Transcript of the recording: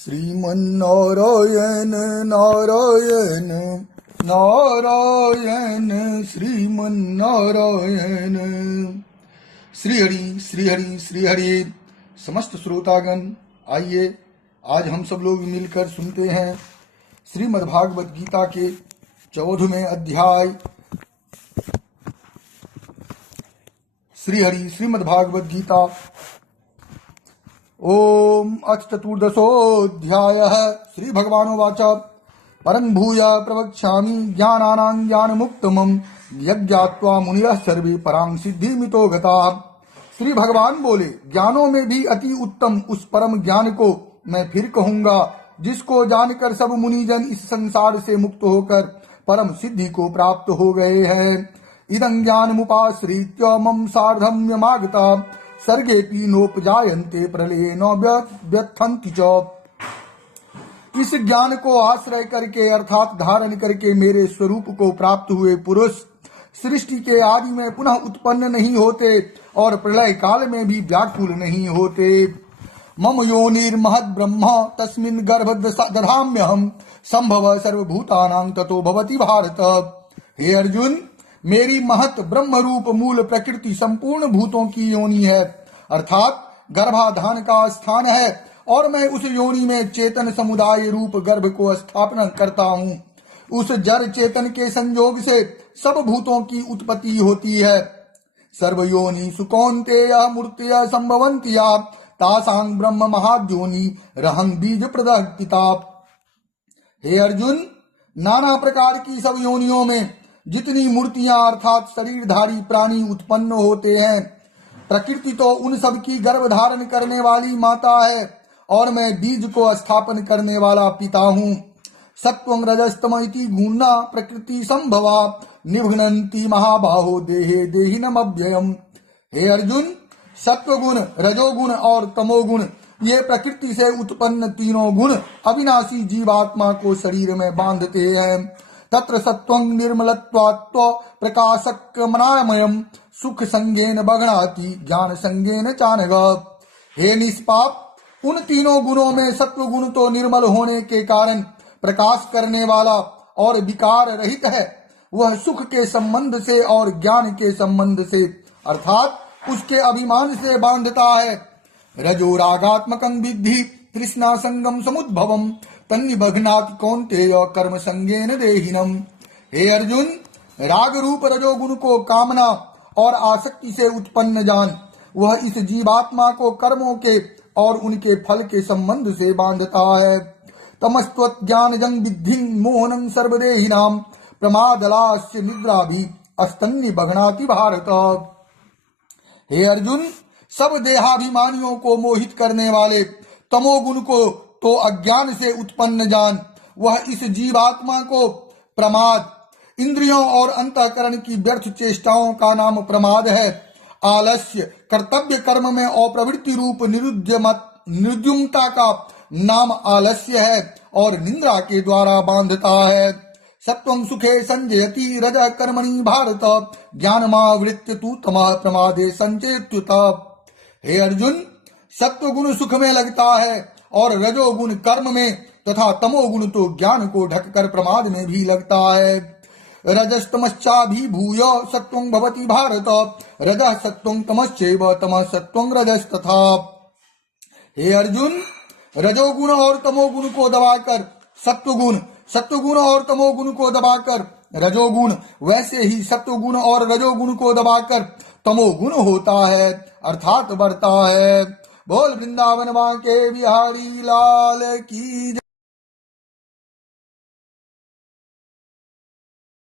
श्रीमन्नारायण नारायण नारायण श्रीमन्नारायण। श्रीहरि श्रीहरि श्रीहरि। समस्त श्रोतागण, आइए आज हम सब लोग मिलकर सुनते हैं श्रीमद्भागवत गीता के 14वें अध्याय। श्रीहरि श्रीमद्भागवत गीता। ओम अथ चतुर्दशोऽध्यायः। श्री भगवानुवाच परं भूय प्रवक्ष्यामि ज्ञानानां ज्ञानमुत्तमं यज्ञात्वा मुनियः सर्वे परां सिद्धिमितो गताः। श्री भगवान बोले, ज्ञानों में भी अति उत्तम उस परम ज्ञान को मैं फिर कहूंगा जिसको जानकर सब मुनिजन इस संसार से मुक्त होकर परम सिद्धि को प्राप्त हो गए हैं। इदं ज्ञानमुपाश्रित्य मम सार्धम्यमागता सर्गेऽपि नोपजायन्ते प्रलये न व्यथन्ति च। इस ज्ञान को आश्रय करके अर्थात धारण करके मेरे स्वरूप को प्राप्त हुए पुरुष सृष्टि के आदि में पुनः उत्पन्न नहीं होते और प्रलय काल में भी व्याकुल नहीं होते। मम योनिर्महद् ब्रह्म तस्मिन् गर्भ दधाम्यहम् संभव सर्वभूतानां ततो भवति भारत। हे अर्जुन, मेरी महत ब्रह्म रूप मूल प्रकृति संपूर्ण भूतों की योनि है, अर्थात गर्भाधान का स्थान है, और मैं उस योनि में चेतन समुदाय रूप गर्भ को स्थापना करता हूँ। उस जड़ चेतन के संयोग से सब भूतों की उत्पत्ति होती है। सर्वयोनि सुकौन्तेय मूर्तय संभवन्त्या तासां ब्रह्म महाद्योनि रहं बीज प्रदः पिता। हे अर्जुन, नाना प्रकार की सब योनियों में जितनी मूर्तियां अर्थात शरीरधारी प्राणी उत्पन्न होते हैं, प्रकृति तो उन सब की गर्भ धारण करने वाली माता है और मैं बीज को स्थापन करने वाला पिता हूँ। सत्वं रजस्तम इति गुणा प्रकृति संभवा निभ्नन्ति महाबाहो देहे देहिनमव्ययम्। हे अर्जुन, सत्वगुण, रजोगुण और तमोगुण ये प्रकृति से उत्पन्न तीनों गुण अविनाशी जीवात्मा को शरीर में बांधते हैं। तत्र सत्वं निर्मलत्वात् प्रकाशकमनामयम् सुख संगेन बघनाति ज्ञान संगेन चानघ। हे निष्पाप, उन तीनों गुणों में सत्व गुण तो निर्मल होने के कारण प्रकाश करने वाला और विकार रहित है। वह सुख के संबंध से और ज्ञान के संबंध से अर्थात उसके अभिमान से बांधता है। रजो रागात्मकं विद्धि तृष्णा संगम समुद्भवम् तन्निबध्नाति कौन्तेय कर्म संगेन देहिनम्। हे अर्जुन, राग रूप रजोगुण को कामना और आसक्ति से उत्पन्न जान। वह इस जीवात्मा को कर्मों के और उनके फल के संबंध से बांधता है। तमस्त्वज्ञानजं विद्धि मोहनं सर्वदेहिनां प्रमादलास्य निद्राभि अस्तन्निबध्नाति भारत। हे अर्जुन, सब देहाभिमानियों को मोहित करने वाले तमोगुण को तो अज्ञान से उत्पन्न जान। वह इस जीवात्मा को प्रमाद, इंद्रियों और अंतःकरण की व्यर्थ चेष्टाओं का नाम प्रमाद है। आलस्य, कर्तव्य कर्म में अप्रवृत्ति रूप निर्द्युमता का नाम आलस्य है और निंद्रा के द्वारा बांधता है। सत्वं सुखे संजयति रजः कर्मणि भारत ज्ञानमावृत्य तु तमः प्रमादे संचेत्युत। हे अर्जुन, सत्व गुण सुख में लगता है और रजोगुण कर्म में तथा तमोगुण तो ज्ञान को ढककर प्रमाद में भी लगता है। रजस्तमश्चाभिभूय सत्वं भवति भारत रजः सत्वं तमश्चैव तमः सत्वं रजस्तथा। हे अर्जुन, रजोगुण और तमोगुण को दबाकर सत्वगुण और तमोगुण को दबाकर रजोगुण, वैसे ही सत्वगुण और रजोगुण को दबाकर तमोगुण होता है अर्थात बढ़ता है। बोल वृंदावन के बिहारी लाल की जय।